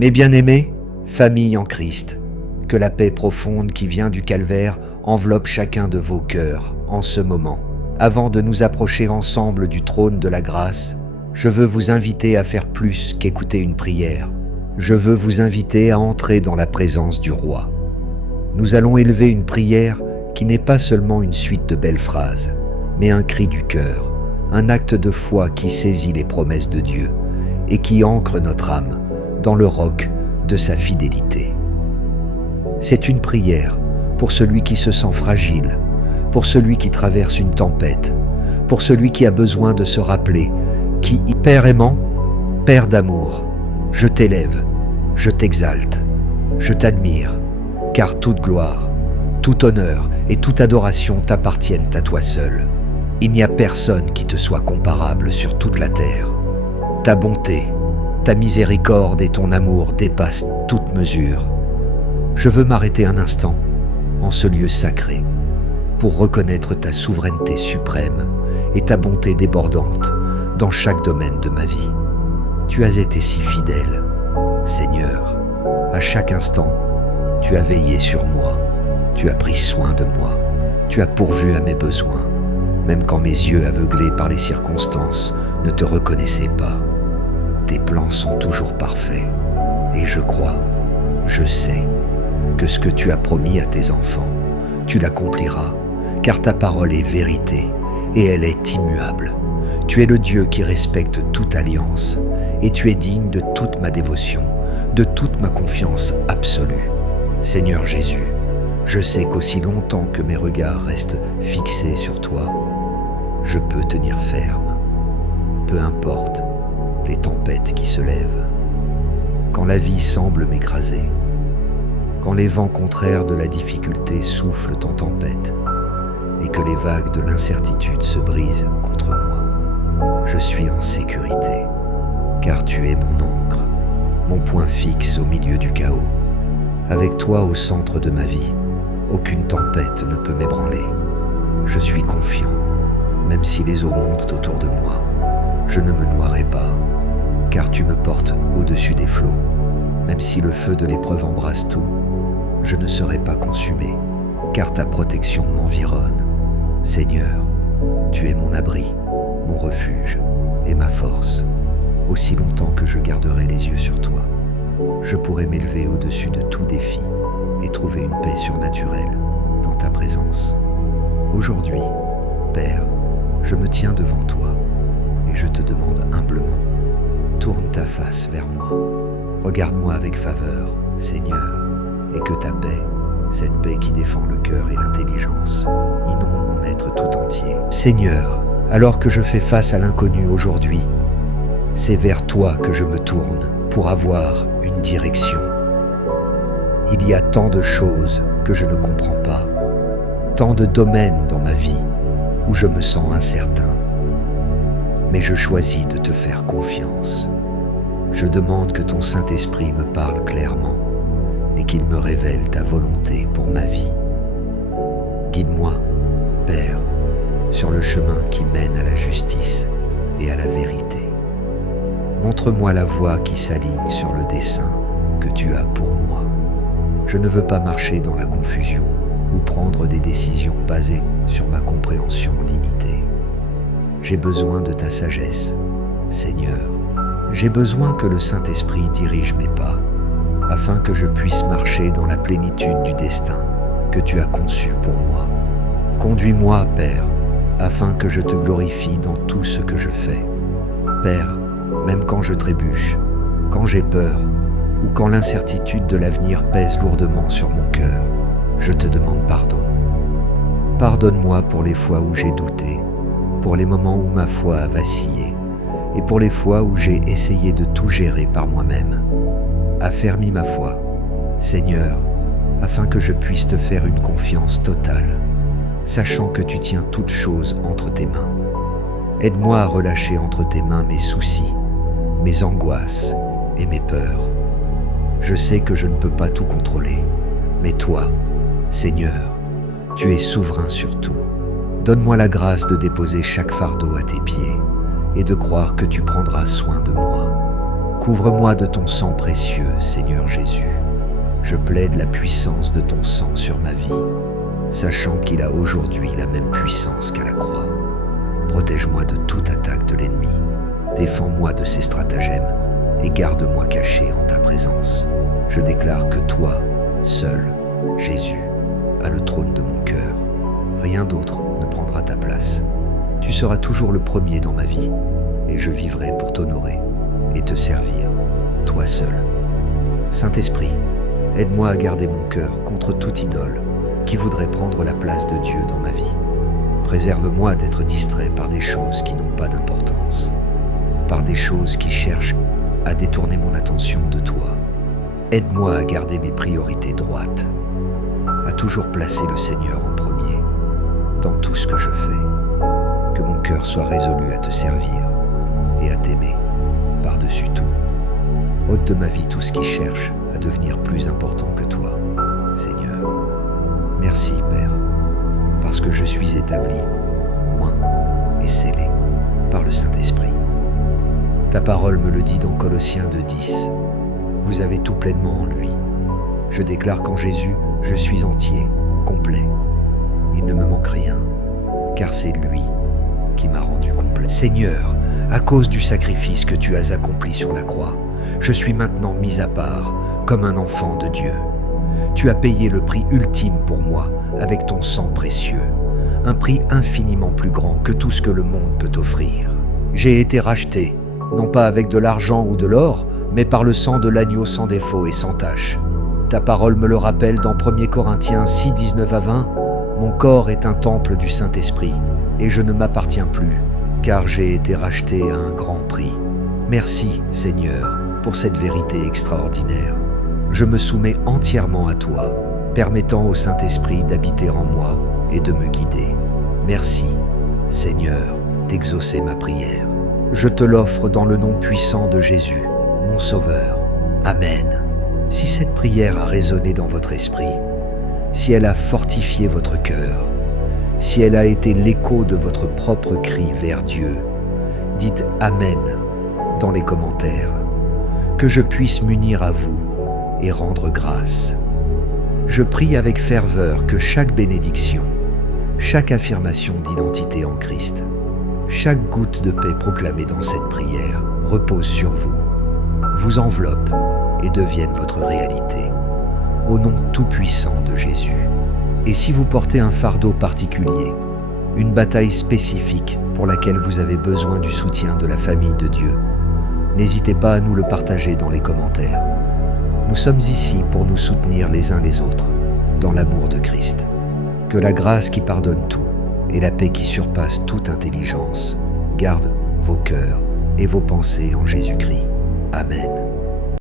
Mes bien-aimés, famille en Christ, que la paix profonde qui vient du calvaire enveloppe chacun de vos cœurs en ce moment. Avant de nous approcher ensemble du trône de la grâce, je veux vous inviter à faire plus qu'écouter une prière. Je veux vous inviter à entrer dans la présence du Roi. Nous allons élever une prière qui n'est pas seulement une suite de belles phrases, mais un cri du cœur, un acte de foi qui saisit les promesses de Dieu et qui ancre notre âme dans le roc de sa fidélité. C'est une prière pour celui qui se sent fragile, pour celui qui traverse une tempête, pour celui qui a besoin de se rappeler qui, Père aimant, Père d'amour, je t'élève, je t'exalte, je t'admire, car toute gloire, tout honneur et toute adoration t'appartiennent à toi seul. Il n'y a personne qui te soit comparable sur toute la terre. Ta bonté, ta miséricorde et ton amour dépassent toute mesure. Je veux m'arrêter un instant en ce lieu sacré pour reconnaître ta souveraineté suprême et ta bonté débordante dans chaque domaine de ma vie. Tu as été si fidèle, Seigneur. À chaque instant, tu as veillé sur moi, tu as pris soin de moi, tu as pourvu à mes besoins, même quand mes yeux aveuglés par les circonstances ne te reconnaissaient pas. Tes plans sont toujours parfaits, et je crois, je sais, que ce que tu as promis à tes enfants, tu l'accompliras, car ta parole est vérité, et elle est immuable. Tu es le Dieu qui respecte toute alliance, et tu es digne de toute ma dévotion, de toute ma confiance absolue. Seigneur Jésus, je sais qu'aussi longtemps que mes regards restent fixés sur toi, je peux tenir ferme, peu importe les tempêtes qui se lèvent. Quand la vie semble m'écraser, quand les vents contraires de la difficulté soufflent en tempête et que les vagues de l'incertitude se brisent contre moi, je suis en sécurité, car tu es mon ancre, mon point fixe au milieu du chaos. Avec toi au centre de ma vie, aucune tempête ne peut m'ébranler. Je suis confiant, même si les eaux montent autour de moi, je ne me noierai pas, car tu me portes au-dessus des flots. Même si le feu de l'épreuve embrasse tout, je ne serai pas consumé, car ta protection m'environne. Seigneur, tu es mon abri, mon refuge et ma force. Aussi longtemps que je garderai les yeux sur toi, je pourrai m'élever au-dessus de tout défi et trouver une paix surnaturelle dans ta présence. Aujourd'hui, Père, je me tiens devant toi et je te demande humblement, tourne ta face vers moi, regarde-moi avec faveur, Seigneur, et que ta paix, cette paix qui défend le cœur et l'intelligence, inonde mon être tout entier. Seigneur, alors que je fais face à l'inconnu aujourd'hui, c'est vers toi que je me tourne pour avoir une direction. Il y a tant de choses que je ne comprends pas, tant de domaines dans ma vie où je me sens incertain. Mais je choisis de te faire confiance. Je demande que ton Saint-Esprit me parle clairement et qu'il me révèle ta volonté pour ma vie. Guide-moi, Père, sur le chemin qui mène à la justice et à la vérité. Montre-moi la voie qui s'aligne sur le dessein que tu as pour moi. Je ne veux pas marcher dans la confusion ou prendre des décisions basées sur ma compréhension limitée. J'ai besoin de ta sagesse, Seigneur. J'ai besoin que le Saint-Esprit dirige mes pas, afin que je puisse marcher dans la plénitude du destin que tu as conçu pour moi. Conduis-moi, Père, afin que je te glorifie dans tout ce que je fais. Père, même quand je trébuche, quand j'ai peur, ou quand l'incertitude de l'avenir pèse lourdement sur mon cœur, je te demande pardon. Pardonne-moi pour les fois où j'ai douté, pour les moments où ma foi a vacillé, et pour les fois où j'ai essayé de tout gérer par moi-même. Affermis ma foi, Seigneur, afin que je puisse te faire une confiance totale, sachant que tu tiens toutes choses entre tes mains. Aide-moi à relâcher entre tes mains mes soucis, mes angoisses et mes peurs. Je sais que je ne peux pas tout contrôler, mais toi, Seigneur, tu es souverain sur tout. Donne-moi la grâce de déposer chaque fardeau à tes pieds et de croire que tu prendras soin de moi. Couvre-moi de ton sang précieux, Seigneur. je plaide la puissance de ton sang sur ma vie, sachant qu'il a aujourd'hui la même puissance qu'à la croix. Protège-moi de toute attaque de l'ennemi, défends-moi de ses stratagèmes et garde-moi caché en ta présence. Je déclare que toi, seul, Jésus, as le trône de mon cœur. Rien d'autre ne prendra ta place. Tu seras toujours le premier dans ma vie et je vivrai pour t'honorer et te servir, toi seul. Saint-Esprit, aide-moi à garder mon cœur contre toute idole qui voudrait prendre la place de Dieu dans ma vie. Préserve-moi d'être distrait par des choses qui n'ont pas d'importance, par des choses qui cherchent à détourner mon attention de toi. Aide-moi à garder mes priorités droites, à toujours placer le Seigneur en premier dans tout ce que je fais. Que mon cœur soit résolu à te servir et à t'aimer par-dessus tout. Ôte de ma vie tout ce qui cherche à devenir plus important que toi, Seigneur. Merci, Père, parce que je suis établi, oint et scellé par le Saint-Esprit. Ta parole me le dit dans Colossiens 2:10. Vous avez tout pleinement en lui. Je déclare qu'en Jésus, je suis entier, complet. Il ne me manque rien, car c'est lui qui m'a rendu complet. Seigneur, à cause du sacrifice que tu as accompli sur la croix, je suis maintenant mis à part comme un enfant de Dieu. Tu as payé le prix ultime pour moi avec ton sang précieux, un prix infiniment plus grand que tout ce que le monde peut offrir. J'ai été racheté, non pas avec de l'argent ou de l'or, mais par le sang de l'agneau sans défaut et sans tache. Ta parole me le rappelle dans 1 Corinthiens 6, 19 à 20. Mon corps est un temple du Saint-Esprit, et je ne m'appartiens plus, car j'ai été racheté à un grand prix. Merci, Seigneur, pour cette vérité extraordinaire. Je me soumets entièrement à toi, permettant au Saint-Esprit d'habiter en moi et de me guider. Merci, Seigneur, d'exaucer ma prière. Je te l'offre dans le nom puissant de Jésus, mon Sauveur. Amen. Si cette prière a résonné dans votre esprit, si elle a fortifié votre cœur, si elle a été l'écho de votre propre cri vers Dieu, dites Amen dans les commentaires, que je puisse m'unir à vous et rendre grâce. Je prie avec ferveur que chaque bénédiction, chaque affirmation d'identité en Christ, chaque goutte de paix proclamée dans cette prière repose sur vous, vous enveloppe et devienne votre réalité, au nom tout-puissant de Jésus. Et si vous portez un fardeau particulier, une bataille spécifique pour laquelle vous avez besoin du soutien de la famille de Dieu, n'hésitez pas à nous le partager dans les commentaires. Nous sommes ici pour nous soutenir les uns les autres dans l'amour de Christ. Que la grâce qui pardonne tout et la paix qui surpasse toute intelligence garde vos cœurs et vos pensées en Jésus-Christ. Amen.